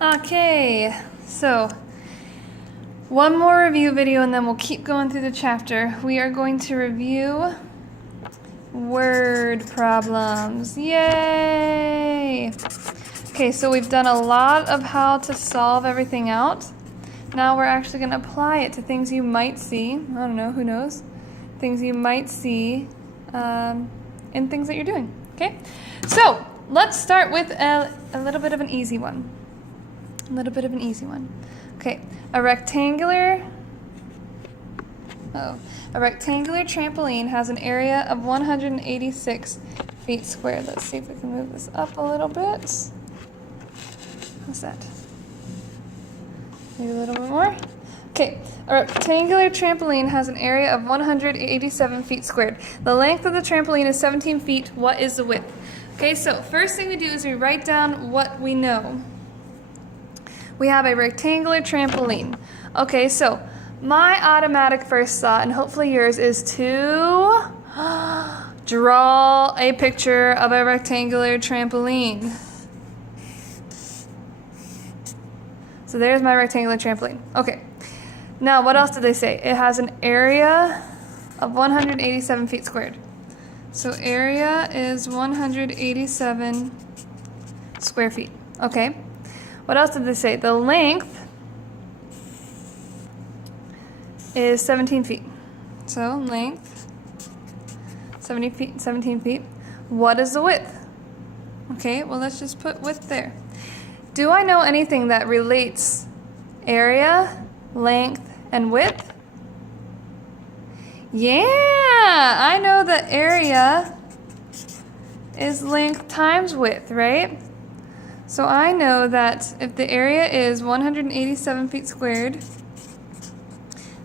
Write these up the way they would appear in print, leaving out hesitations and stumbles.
Okay, so one more review video and then we'll keep going through the chapter. We are going to review word problems. Yay! Okay, so we've done a lot of how to solve everything out. Now we're actually going to apply it to things you might see. I don't know, who knows? Things you might see in things that you're doing. Okay, so let's start with a little bit of an easy one. Okay, a rectangular trampoline has an area of 186 feet squared. Let's see if we can move this up a little bit. What's that? Maybe a little bit more. Okay, a rectangular trampoline has an area of 187 feet squared. The length of the trampoline is 17 feet. What is the width? Okay, so first thing we do is we write down what we know. We have a rectangular trampoline. Okay, so my automatic first thought, and hopefully yours, is to draw a picture of a rectangular trampoline. So there's my rectangular trampoline. Okay, now what else did they say? It has an area of 187 feet squared. So area is 187 square feet. Okay. What else did they say? The length is 17 feet. So length, 17 feet. What is the width? Okay, well let's just put width there. Do I know anything that relates area, length, and width? Yeah, I know that area is length times width, right? So I know that if the area is 187 feet squared,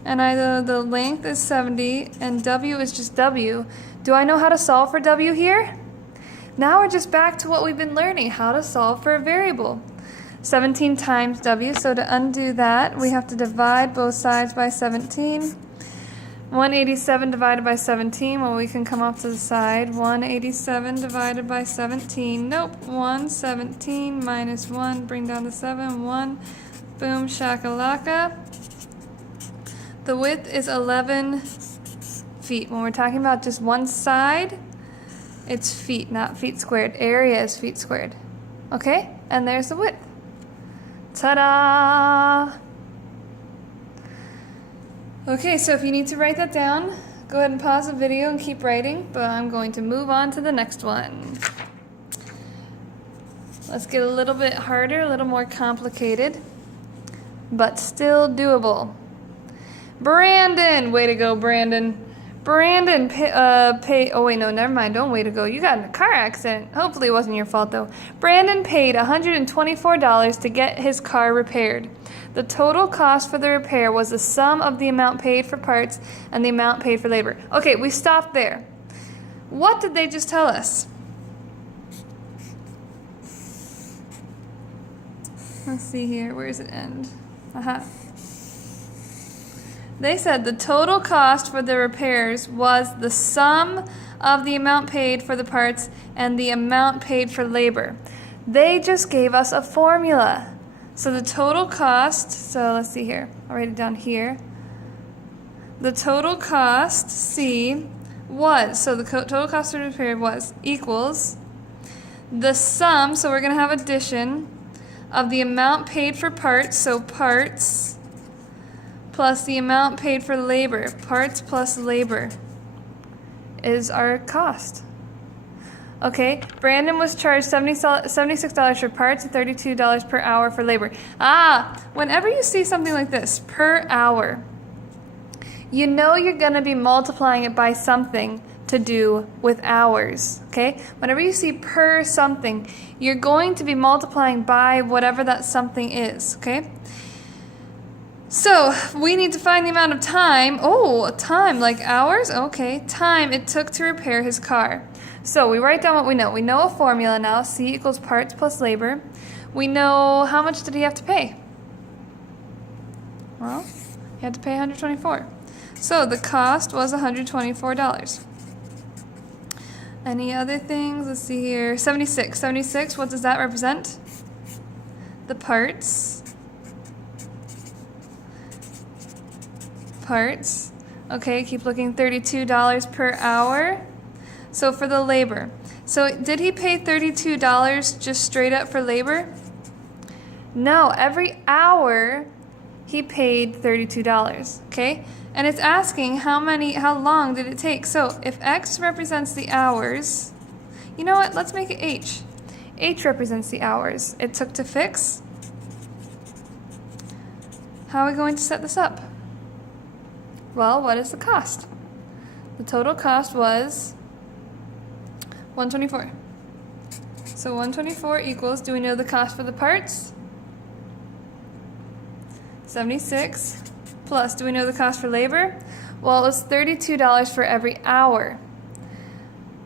and I know the length is 70, and W is just W, do I know how to solve for W here? Now we're just back to what we've been learning, how to solve for a variable. 17 times W, so to undo that, we have to divide both sides by 17. 187 divided by 17, well, we can come off to the side. 187 divided by 17. Nope. 117 minus 1. Bring down the 7. 1. Boom, shakalaka. The width is 11 feet. When we're talking about just one side, it's feet, not feet squared. Area is feet squared. Okay? And there's the width. Ta-da! Okay, so if you need to write that down, go ahead and pause the video and keep writing, but I'm going to move on to the next one. Let's get a little bit harder, a little more complicated, but still doable. Brandon! Way to go, Brandon. Brandon oh wait, no, never mind, don't way to go. You got in a car accident. Hopefully it wasn't your fault though. Brandon paid $124 to get his car repaired. The total cost for the repair was the sum of the amount paid for parts and the amount paid for labor. Okay, we stopped there. What did they just tell us? Let's see here, where does it end? They said the total cost for the repairs was the sum of the amount paid for the parts and the amount paid for labor. They just gave us a formula. So the total cost, so let's see here, I'll write it down here. The total cost, C, was, so the total cost of the repair was equals the sum, so we're going to have addition, of the amount paid for parts, so parts, plus the amount paid for labor. Parts plus labor is our cost. Okay, Brandon was charged $76 for parts and $32 per hour for labor. Whenever you see something like this, per hour, you know you're going to be multiplying it by something to do with hours, okay? Whenever you see per something, you're going to be multiplying by whatever that something is, okay? So, we need to find the amount of time. Oh, time, like hours? Okay, time it took to repair his car. So, we write down what we know. We know a formula now, C equals parts plus labor. We know how much did he have to pay? Well, he had to pay $124. So, the cost was $124. Any other things? Let's see here. 76. 76, what does that represent? the parts. Okay, keep looking, $32 per hour. So for the labor. So did he pay $32 just straight up for labor? No, every hour he paid $32, okay? And it's asking how long did it take? So if X represents the hours, you know what, let's make it H. H represents the hours it took to fix. How are we going to set this up? Well, what is the cost? The total cost was 124. So 124 equals, do we know the cost for the parts? 76 plus, do we know the cost for labor? Well, it was $32 for every hour.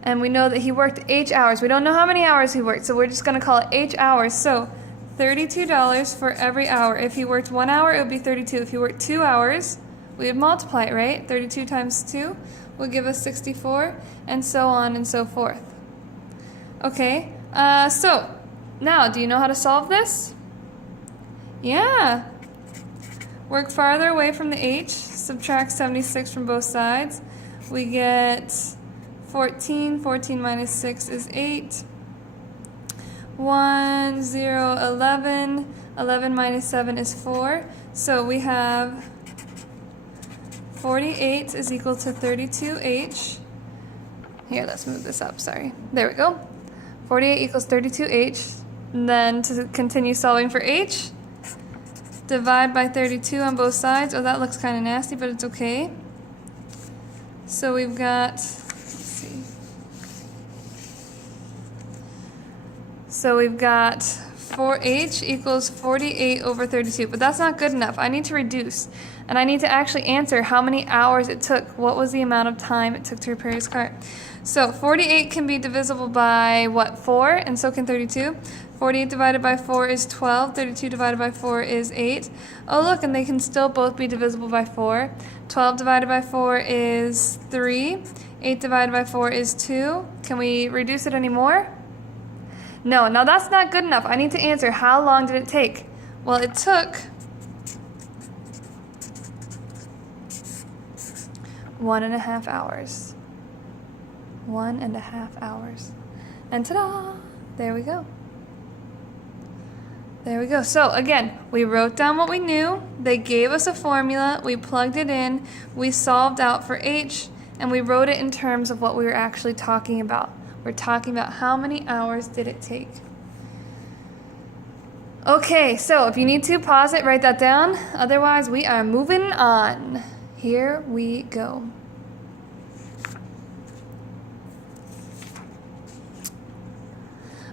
And we know that he worked H hours. We don't know how many hours he worked, so we're just going to call it H hours. So $32 for every hour. If he worked 1 hour, it would be 32. If he worked 2 hours, we would multiply it, right? 32 times 2 will give us 64, and so on and so forth. Okay, so now, do you know how to solve this? Yeah. Work farther away from the H, subtract 76 from both sides. We get 14, 14 minus 6 is 8. 1, 0, 11. 11 minus 7 is 4. So we have 48 is equal to 32H. Here, let's move this up, sorry. There we go. 48 equals 32H. And then to continue solving for H, divide by 32 on both sides. Oh, that looks kind of nasty, but it's okay. So we've got, let's see. So we've got 4H equals 48 over 32, but that's not good enough. I need to reduce, and I need to actually answer how many hours it took. What was the amount of time it took to repair his car? So 48 can be divisible by, what, 4? And so can 32. 48 divided by 4 is 12. 32 divided by 4 is 8. Oh, look, and they can still both be divisible by 4. 12 divided by 4 is 3. 8 divided by 4 is 2. Can we reduce it any more? No, now that's not good enough. I need to answer, how long did it take? Well, it took 1.5 hours. 1.5 hours. And ta-da! There we go. There we go. So again, we wrote down what we knew. They gave us a formula. We plugged it in. We solved out for H, and we wrote it in terms of what we were actually talking about. We're talking about how many hours did it take. Okay, so if you need to, pause it, write that down. Otherwise, we are moving on. Here we go.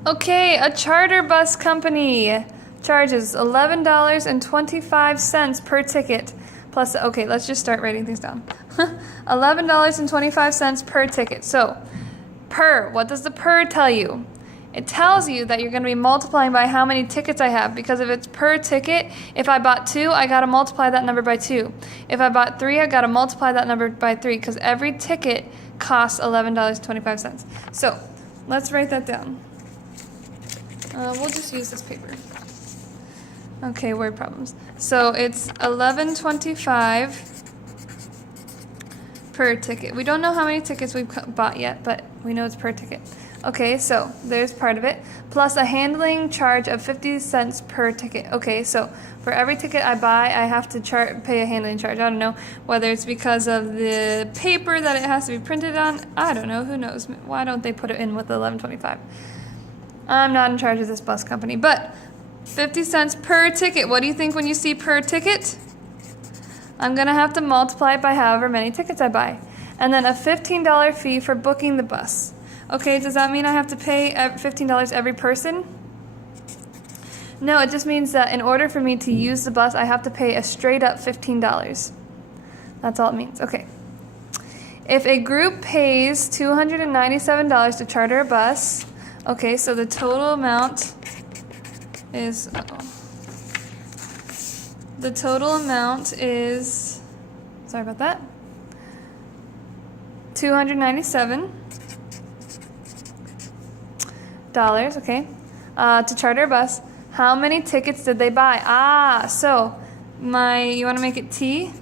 Okay, a charter bus company charges $11.25 per ticket. Plus, okay, let's just start writing things down. $11.25 per ticket. So, per, what does the per tell you? It tells you that you're going to be multiplying by how many tickets I have, because if it's per ticket, if I bought 2, I got to multiply that number by 2. If I bought 3, I got to multiply that number by 3, because every ticket costs $11.25. So, let's write that down. We'll just use this paper. Okay, word problems. So it's $11.25 per ticket. We don't know how many tickets we've bought yet, but we know it's per ticket. Okay, so there's part of it. Plus a handling charge of 50 cents per ticket. Okay, so for every ticket I buy, I have to pay a handling charge. I don't know whether it's because of the paper that it has to be printed on. I don't know. Who knows? Why don't they put it in with the $11.25? I'm not in charge of this bus company, but 50 cents per ticket. What do you think when you see per ticket? I'm going to have to multiply it by however many tickets I buy. And then a $15 fee for booking the bus. Okay, does that mean I have to pay $15 every person? No, it just means that in order for me to use the bus, I have to pay a straight up $15. That's all it means. Okay. If a group pays $297 to charter a bus, okay, so the total amount is, sorry about that, $297, okay, to charter a bus. How many tickets did they buy? Ah, so you want to make it T?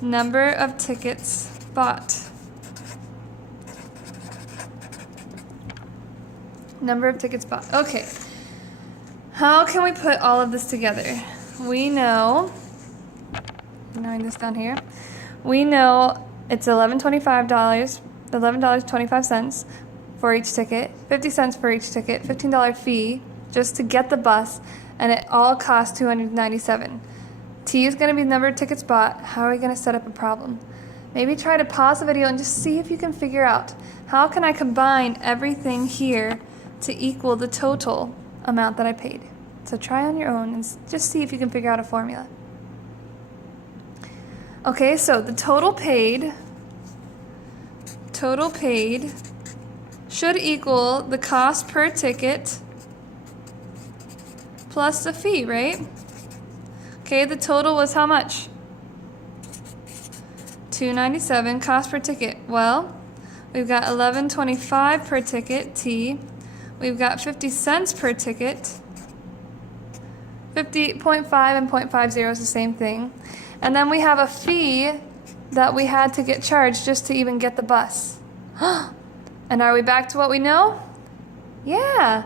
Number of tickets bought. Number of tickets bought. Okay. How can we put all of this together? We know, knowing this down here, we know it's $11.25 for each ticket, 50 cents for each ticket, $15 fee just to get the bus, and it all costs $297. T is going to be the number of tickets bought. How are we going to set up a problem? Maybe try to pause the video and just see if you can figure out how can I combine everything here to equal the total amount that I paid. So try on your own and just see if you can figure out a formula. Okay, so the total paid should equal the cost per ticket plus the fee, right? Okay, the total was how much? $297 cost per ticket. Well, we've got $11.25 per ticket, T. We've got 50 cents per ticket. 50.5 and 0.50 is the same thing. And then we have a fee that we had to get charged just to even get the bus. And are we back to what we know? Yeah.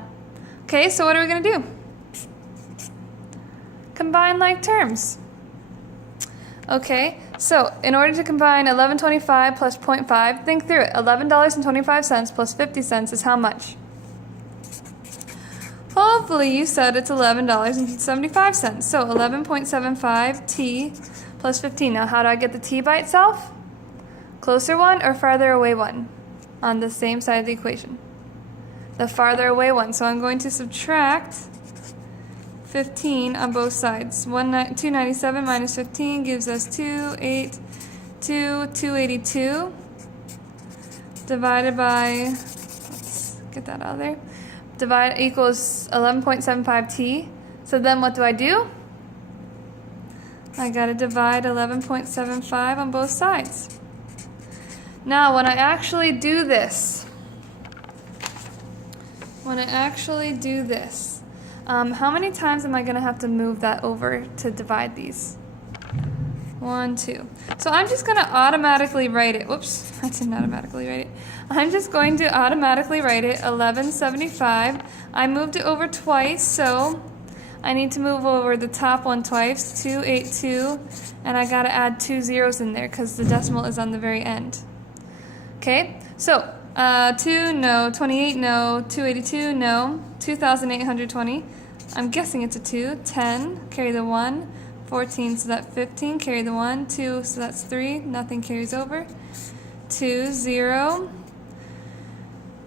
Okay, so what are we going to do? Combine like terms. Okay, so in order to combine $11.25 plus 0.5, think through it. $11.25 plus 50 cents is how much? Hopefully you said it's $11.75. So 11.75 T plus 15. Now how do I get the T by itself? Closer one or farther away one on the same side of the equation? The farther away one. So I'm going to subtract 15 on both sides. 297 minus 15 gives us 282 divided by, let's get that out of there, divide equals 11.75 T. So then what do? I gotta divide 11.75 on both sides. Now when I actually do this, how many times am I going to have to move that over to divide these? 1, 2. So I'm just going to automatically write it. Whoops, I didn't automatically write it. I'm just going to automatically write it 1175. I moved it over twice, so I need to move over the top one twice, 282, and I got to add 2 zeros in there because the decimal is on the very end. Okay, so 2, no. 28, no. 282, no. 2,820. I'm guessing it's a 2. 10, carry the 1. 14, so that's 15, carry the 1. 2, so that's 3. Nothing carries over. 2, 0.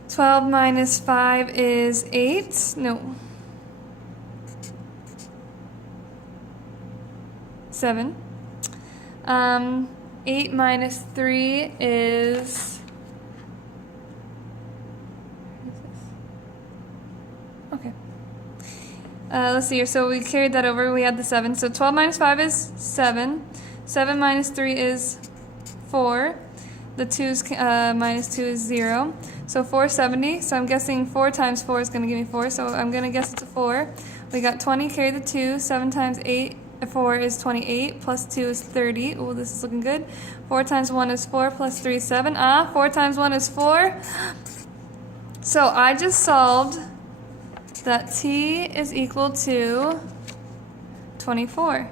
12 minus 5 is 8. No. 7. 8 minus 3 is... Okay. Let's see here. So we carried that over. We had the 7. So 12 minus 5 is 7. 7 minus 3 is 4. The 2's minus 2 is 0. So 470. So I'm guessing 4 times 4 is going to give me 4. So I'm going to guess it's a 4. We got 20. Carry the 2. 7 times 4 is 28. Plus 2 is 30. Oh, this is looking good. 4 times 1 is 4. Plus 3 is 7. 4 times 1 is 4. So I just solved that T is equal to 24.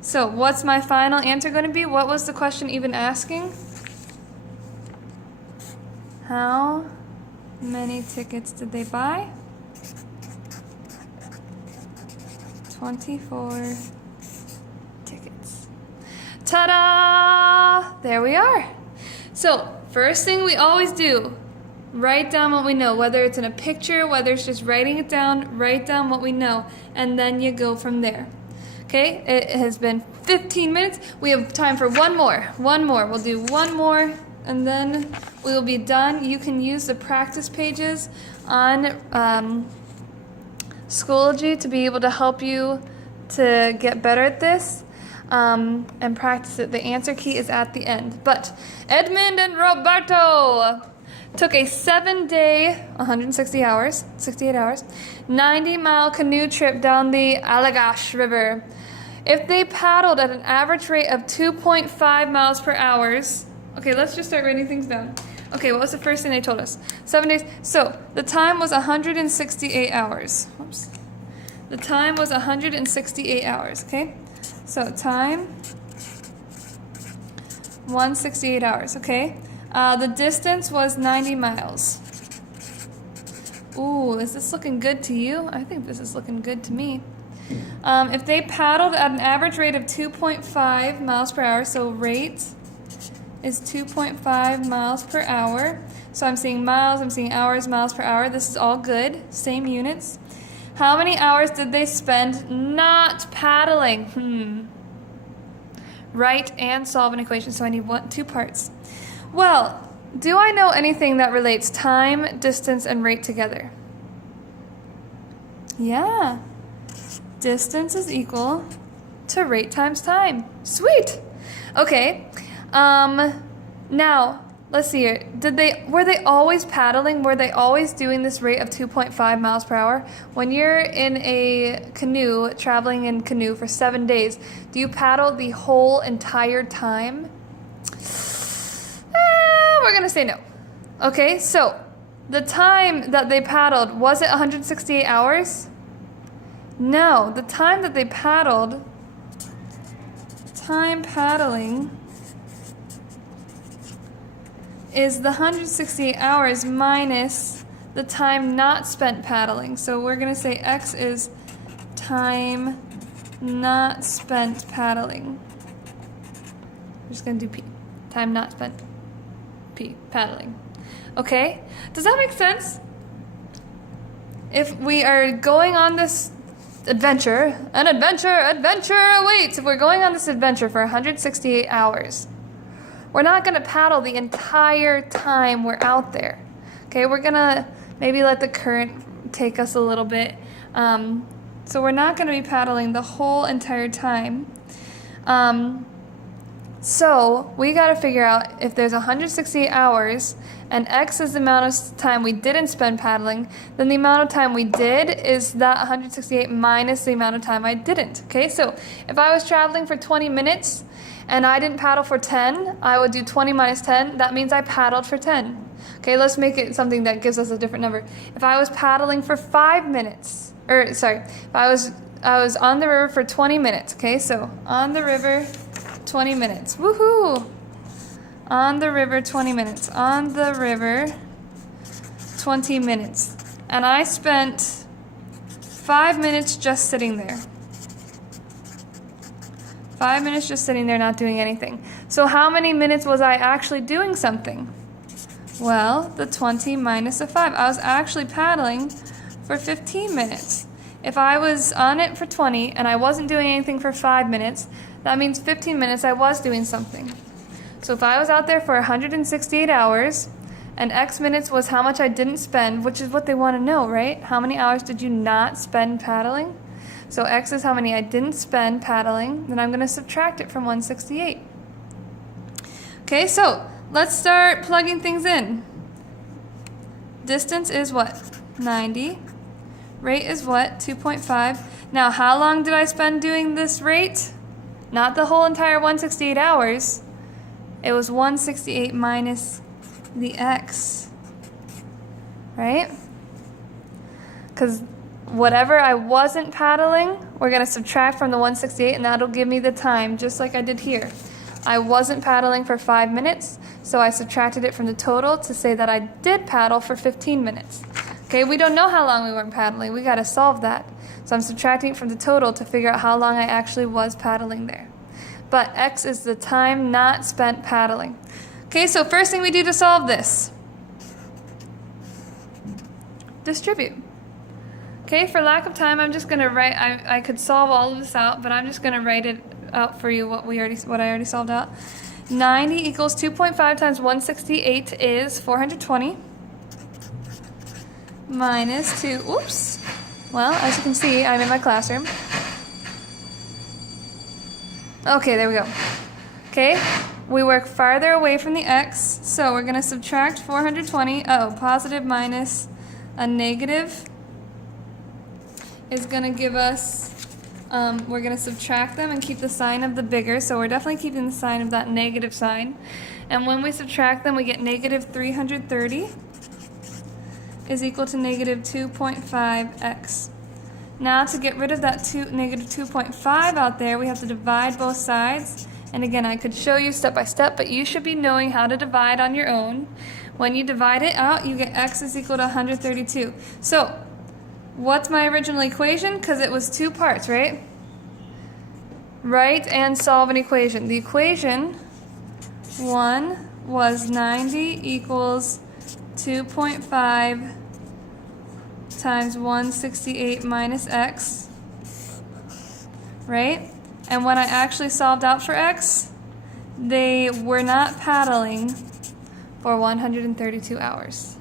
So what's my final answer going to be? What was the question even asking? How many tickets did they buy? 24 tickets. Ta-da! There we are. So first thing we always do, write down what we know, whether it's in a picture, whether it's just writing it down, write down what we know, and then you go from there. Okay, it has been 15 minutes. We have time for one more. We'll do one more, and then we will be done. You can use the practice pages on Schoology to be able to help you to get better at this and practice it. The answer key is at the end. But Edmund and Roberto, took a 7-day, 160 hours, 68 hours, 90-mile canoe trip down the Allagash River. If they paddled at an average rate of 2.5 miles per hour, okay, let's just start writing things down. Okay, what was the first thing they told us? 7 days. So the time was 168 hours. Oops. The time was 168 hours, okay? So time, 168 hours, okay? The distance was 90 miles. Ooh, is this looking good to you? I think this is looking good to me. If they paddled at an average rate of 2.5 miles per hour, so rate is 2.5 miles per hour. So I'm seeing miles, I'm seeing hours, miles per hour. This is all good, same units. How many hours did they spend not paddling? Write and solve an equation, so I need 2 parts. Well, do I know anything that relates time, distance, and rate together? Yeah. Distance is equal to rate times time. Sweet! Okay. Now, let's see here. Were they always paddling? Were they always doing this rate of 2.5 miles per hour? When you're in a canoe, traveling in canoe for 7 days, do you paddle the whole entire time? We're gonna say no. Okay, so the time that they paddled, was it 168 hours? No, the time that they paddled, time paddling is the 168 hours minus the time not spent paddling. So we're going to say X is time not spent paddling. We're just going to do P. Time not spent P. Paddling. Okay? Does that make sense? If we are going on this adventure awaits. If we're going on this adventure for 168 hours, we're not going to paddle the entire time we're out there. Okay, we're going to maybe let the current take us a little bit. So we're not going to be paddling the whole entire time. So we got to figure out if there's 168 hours and X is the amount of time we didn't spend paddling, then the amount of time we did is that 168 minus the amount of time I didn't. Okay, so if I was traveling for 20 minutes and I didn't paddle for 10, I would do 20 minus 10. That means I paddled for 10. Okay, let's make it something that gives us a different number. If I was paddling for 5 minutes, if I was on the river for 20 minutes. Okay, so on the river 20 minutes. Woohoo! On the river 20 minutes. On the river 20 minutes. And I spent 5 minutes just sitting there. 5 minutes just sitting there not doing anything. So how many minutes was I actually doing something? Well, the 20 minus the 5. I was actually paddling for 15 minutes. If I was on it for 20 and I wasn't doing anything for 5 minutes, that means 15 minutes I was doing something. So if I was out there for 168 hours and X minutes was how much I didn't spend, which is what they want to know, right? How many hours did you not spend paddling? So X is how many I didn't spend paddling. Then I'm going to subtract it from 168. Okay, so let's start plugging things in. Distance is what? 90. Rate is what? 2.5. Now, how long did I spend doing this rate? Not the whole entire 168 hours. It was 168 minus the X. Right? Because whatever I wasn't paddling, we're going to subtract from the 168, and that'll give me the time, just like I did here. I wasn't paddling for 5 minutes, so I subtracted it from the total to say that I did paddle for 15 minutes. Okay, we don't know how long we weren't paddling. We got to solve that. So I'm subtracting it from the total to figure out how long I actually was paddling there. But X is the time not spent paddling. Okay, so first thing we do to solve this. Distribute. Okay, for lack of time, I'm just going to write, I could solve all of this out, but I'm just going to write it out for you what I already solved out. 90 equals 2.5 times 168 is 420. Minus 2, oops. Well, as you can see, I'm in my classroom. Okay, there we go. Okay, we work farther away from the x, so we're going to subtract 420. Oh, positive minus a negative is going to give us, we're going to subtract them and keep the sign of the bigger, so we're definitely keeping the sign of that negative sign. And when we subtract them, we get negative 330 is equal to negative 2.5x. Now to get rid of that negative 2.5 out there, we have to divide both sides. And again, I could show you step by step, but you should be knowing how to divide on your own. When you divide it out, you get x is equal to 132. So, what's my original equation? Because it was 2 parts, right? Write and solve an equation. The equation 1 was 90 equals 2.5 times 168 minus x, right? And when I actually solved out for x, they were not paddling for 132 hours.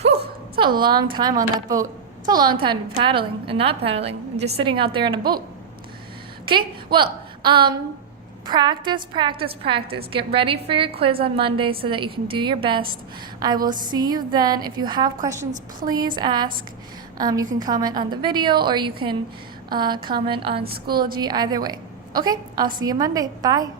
Whew, it's a long time on that boat. It's a long time to be paddling and not paddling and just sitting out there in a boat. Okay, well, practice, practice, practice. Get ready for your quiz on Monday so that you can do your best. I will see you then. If you have questions, please ask. You can comment on the video or you can comment on Schoology, either way. Okay, I'll see you Monday. Bye.